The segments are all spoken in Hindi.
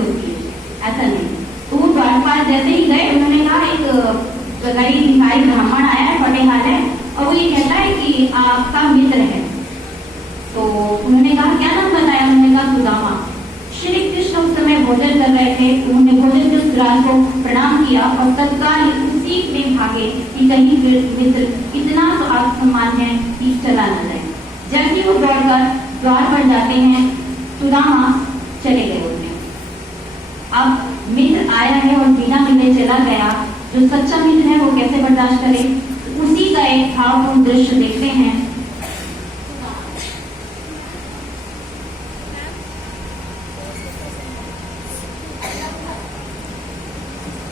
होती है, ऐसा नहीं। तो वो द्वारपाल जैसे ही गए, उन्होंने कहा एक गरीब भिखारी ब्राह्मण आया है, बड़े हाल है, और वो ये कहता है कि आपका मित्र है। तो उन्होंने कहा क्या नाम बताया? उन्होंने कहा सुदामा। श्री कृष्ण उस समय भोजन कर रहे थे, उन्होंने भोजन के उस ग्रास को प्रणाम किया और तत्काल उसी में भागे कि कहीं मित्र इतना तो आत्मसम्मान है कि चला न जाए। जब ही वो दौड़कर द्वार पर जाते हैं, सुदामा चले गए होते हैं। अब मित्र आया है और बिना मिले चला गया, जो सच्चा मित्र है वो कैसे बर्दाश्त करे? उसी का एक भावपूर्ण दृश्य देखते हैं।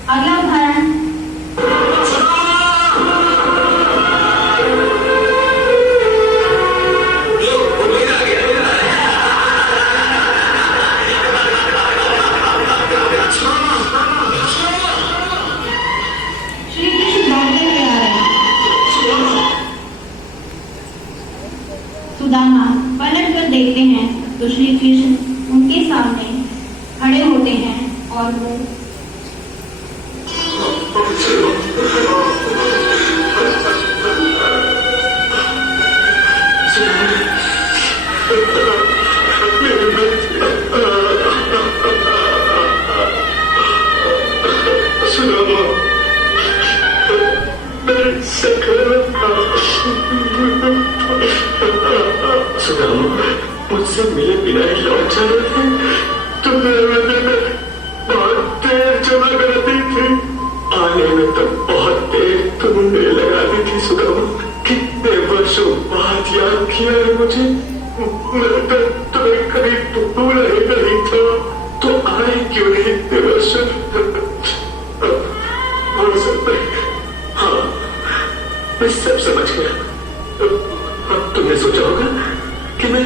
अगला उदाहरण, श्री कृष्ण दौड़ते हुए आ रहे हैं। सुदामा पलट कर देखते हैं तो श्री कृष्ण उनके सामने खड़े होते हैं और वो मुझसे मिले बिना ही लौट जा रहे थे। तुम बहुत देर जमा कराती थी, आने में तो बहुत देर तुमने लगा दी थी। सुदामा, कितने वर्षों बाद याद किया है मुझे। मैं तो तुम्हें कभी भूला ही नहीं था, तो आए क्यों नहीं इतने वर्षों? हाँ, मैं सब समझ गया। अब तुमने सोचा होगा कि मैं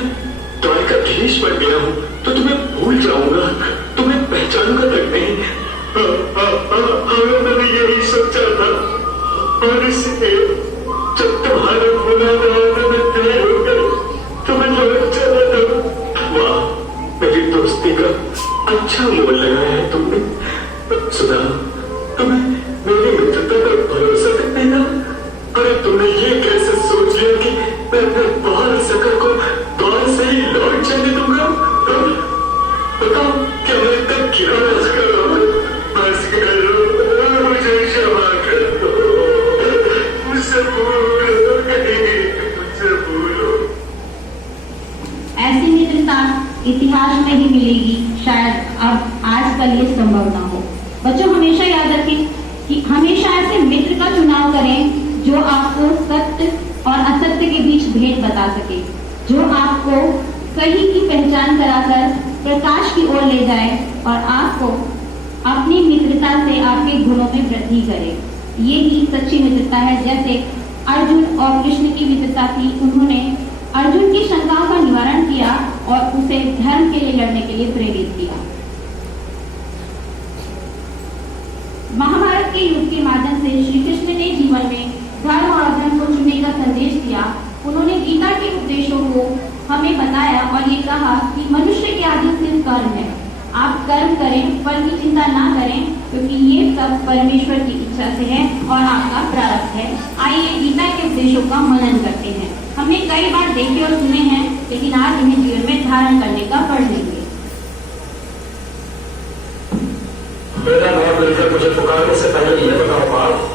द्वारकाधीश बन गया हूँ तो तुम्हें भूल जाऊंगा, तुम्हें पहचानूंगा तक नहीं। मैंने यही सोचा था, और इसलिए जब तुम्हारा बुलाना आने में देर हो गई तो मैं लौट चला था। वाह, मेरी दोस्ती का अच्छा मोल लगाया है तुमने। सुधा, तुम्हें मेरी मित्रता पर भरोसा करने का? अरे तुमने ये कैसे सोच लिया कि मैं अपने बाल सकर को द्वार से ही लौट जाने दूंगा? बताओ, क्या मैं तक गिरा बस करो, मुझे क्षमा कर दो, मुझसे भूलो, मुझसे भूलो। ऐसी मित्रता इतिहास में ही मिलेगी, शायद अब आजकल ये संभव ना हो। बच्चों, हमेशा याद रखें कि हमेशा ऐसे मित्र का चुनाव करें जो आपको सत्य और असत्य के बीच भेद बता सके, जो आपको सही की पहचान कराकर प्रकाश की ओर ले जाए और आपको अपनी मित्रता से आपके गुणों में वृद्धि करे। ये ही सच्ची मित्रता है। जैसे अर्जुन और कृष्ण की मित्रता थी, उन्होंने अर्जुन की शंकाओं का निवारण किया और उसे धर्म के लिए लड़ने के लिए प्रेरित किया। महाभारत के युद्ध के माध्यम से श्री कृष्ण ने जीवन में धर्म और अधर्म को चुनने का संदेश दिया। उन्होंने गीता के उपदेशों को हमें बताया और ये कहा कि मनुष्य के आगे सिर्फ कर्म है। आप कर्म करें, फल की चिंता ना करें, क्योंकि ये सब परमेश्वर की इच्छा से है और आपका प्रारब्ध है। आइए गीता के उपदेशों का मनन करते हैं। हमने कई बार देखे और सुने हैं, लेकिन आज इन्हें जीवन में धारण करने का पढ़ लेंगे। मेरा नाम लेकर मुझे पुकारने से पहले ये बताओ आप,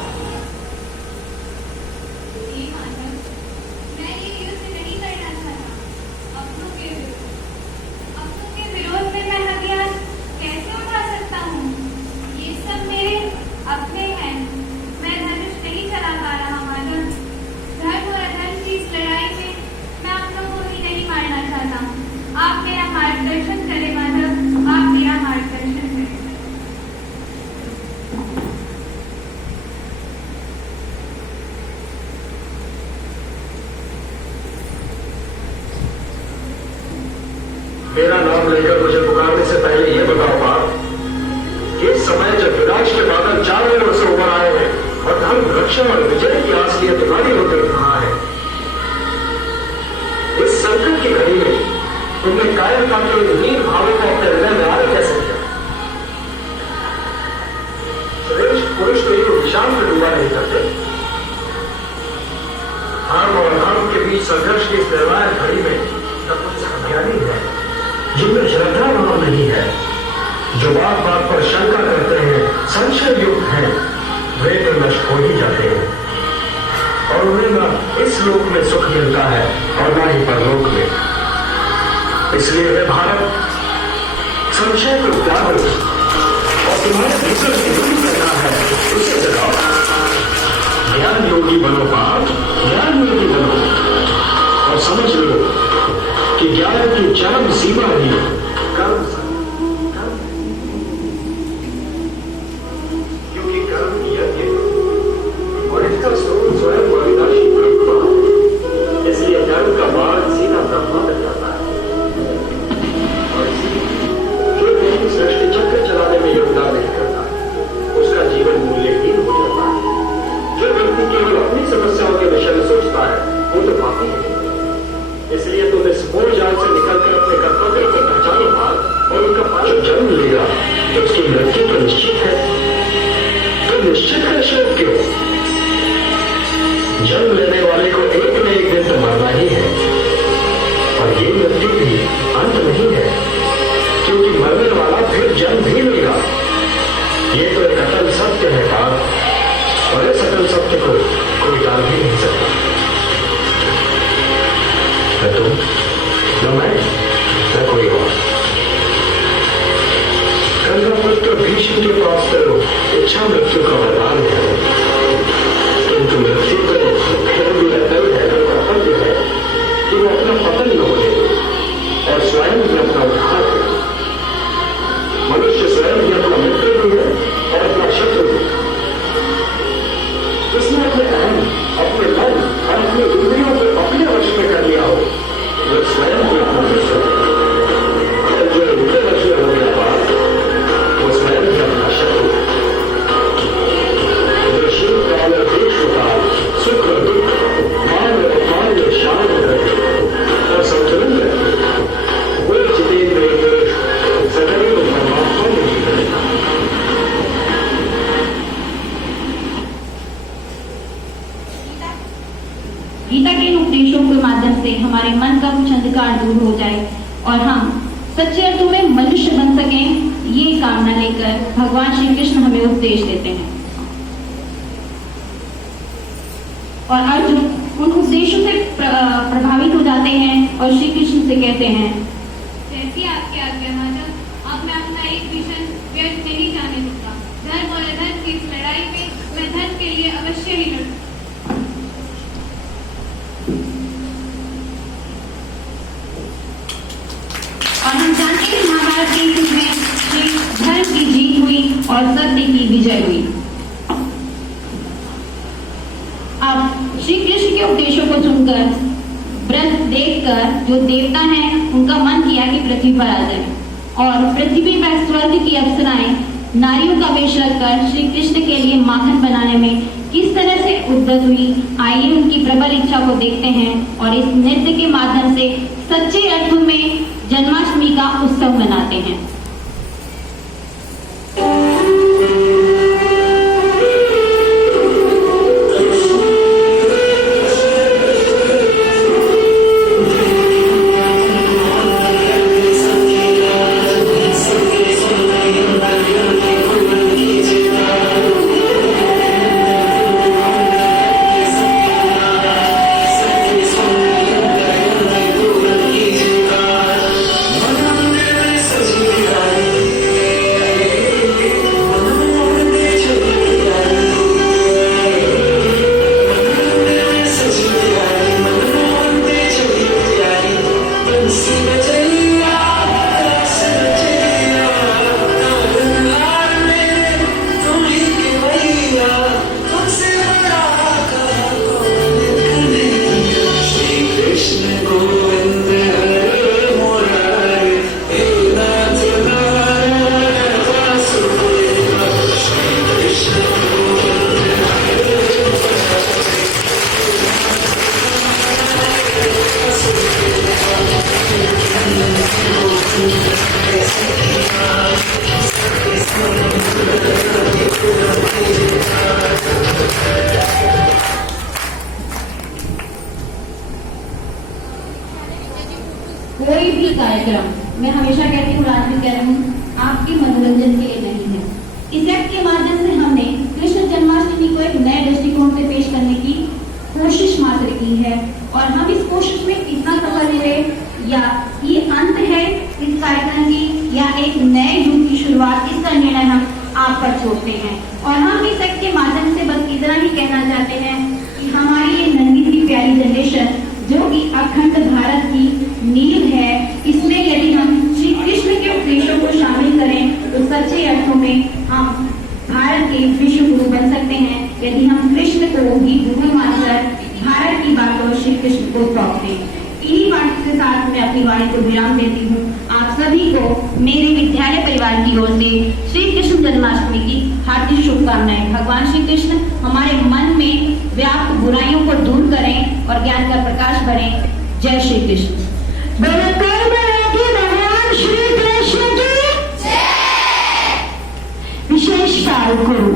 मेरा नाम लेकर मुझे पुकारने से पहले ये बताओ आप, ये समय जब विनाश के बादल चारों ओर से उभर आए हैं और धर्म रक्षा और विजय की आस लिए तुम्हारी होकर रहा है, इस संकट की घड़ी में तुमने कायरता के नील भावों को अपने हृदय में आने कैसे किया? जो बात बात पर शंका करते हैं, संशय युक्त हैं, वे तो नष्ट हो ही जाते हैं और उन्हें न इस लोक में सुख मिलता है और न ही परलोक में। इसलिए वे भारत संशय को त्याग लो और तुम्हारे भीतर से दूर करना है उसे जगाओ। ज्ञान योगी बनो पाप, ज्ञान योगी बनो और समझ लो कि ज्ञान की चरम सीमा ही कर्म है। क्योंकि कर्म यज्ञ और इसका स्रोत स्वयं अविनाशी ब्रह्मा है। इसलिए कर्म का मार्ग सीधा ब्रह्मा तक जाता है और जो व्यक्ति सृष्टि चक्र चलाने में योगदान नहीं करता उसका जीवन मूल्यहीन हो जाता है। जो व्यक्ति केवल अपनी समस्याओं के विषय में सोचता है वो तो पापी है। इसलिए तुम इस मोह जाल से निकलकर अपने कर्तव्य को पहचानो पार और उनका पार जन्म लेगा तो उसकी मृत्यु तो निश्चित है। तो निश्चित है शोक क्यों? जन्म लेने वाले को एक न एक दिन तो मरना ही है और ये मृत्यु भी अंत नहीं है, क्योंकि मरने वाला फिर जन्म भी लेगा। ये तो एक अटल सत्य है पाप और इस अटल सत्य को कोई टाल भी नहीं सकता। न तुम न मैं न कोई और। पुत्र भीष्म के पास करो इच्छा मृत्यु का वरदान है, किंतु मृत्यु को फिर भी अटल है, कर्तव्य है कि वो अपना पतन न होने और स्वयं भी अपना उद्धार करे। मनुष्य स्वयं भी अपना मित्र भी है और अपना शत्रु भी। उसने अपने अहम, अपने मन और अपने इंद्रियों को अपने वश में कर लिया हो, वो स्वयं भी अपना मित्र है। जो उनके वश में हो गया बात वो स्वयं भी अपना शत्रु है। जो शिव काल देश काल सुख और दुख मान और अपमान और शान रहे और संतुलन रहे, वो जितेंद्र सदैव परमात्मा में ही रहेगा। गीता के इन उपदेशों के माध्यम से हमारे मन का कुछ अंधकार दूर हो जाए और हम सच्चे अर्थों में मनुष्य बन सकें, ये कामना लेकर भगवान श्री कृष्ण हमें उपदेश देते हैं। और अर्जुन उन उपदेशों से प्रभावित हो जाते हैं और श्री कृष्ण से कहते हैं, जैसी आपकी आज्ञा माता, अब मैं अपना एक विषय व्यर्थ नहीं जाने दूंगा। धर्म और अधर्म की इस लड़ाई में मैं धर्म के लिए अवश्य ही लड़ूंगा। और हम जानते हैं महाभारत के युद्ध में श्री धर्म की जीत हुई और सत्य की विजय हुई। अब श्री कृष्ण के उपदेशों को सुनकर, व्रत देखकर जो देवता हैं उनका मन किया कि पृथ्वी पर आ जाए और पृथ्वी पर स्वर्ग की अप्सराएं नारियों का वेश रखकर श्री कृष्ण के लिए माखन बनाने में किस तरह से उद्यत हुई। आइए उनकी प्रबल इच्छा को देखते हैं और इस नृत्य के माध्यम से सच्चे अर्थों में जन्माष्टमी का उत्सव मनाते हैं। सजीव मनोरंजन के लिए नहीं है। इस एक्ट के माध्यम से हमने कृष्ण जन्माष्टमी को एक नए दृष्टिकोण से पेश करने की कोशिश मात्र की है और हम इस कोशिश में कितना सफल हुए या ये अंत है इस कार्यक्रम की या एक नए युग की शुरुआत, इसका निर्णय हम आप पर छोड़ते हैं। और हम इस एक्ट के माध्यम से बस इतना ही कहना चाहते हैं कि हमारी ये नन्ही सी प्यारी जनरेशन जो कि अखंड भारत की नींव है, इसमें यदि हम श्री कृष्ण के उपदेशों को शामिल करें तो सच्चे अर्थों में हम भारत के विश्व गुरु बन सकते हैं। यदि हम कृष्ण को ही गुरु मानकर भारत की बातों श्री कृष्ण को सौंपें। इन्हीं बातों के साथ मैं अपनी वाणी को विराम देती हूँ। आप सभी को मेरे विद्यालय परिवार की ओर से श्री कृष्ण जन्माष्टमी की हार्दिक शुभकामनाएं। भगवान श्री कृष्ण हमारे मन में व्याप्त बुराइयों को दूर करें और ज्ञान का प्रकाश भरें। जय श्री कृष्ण। भगवान श्री कृष्ण की विशेष काल गुरु।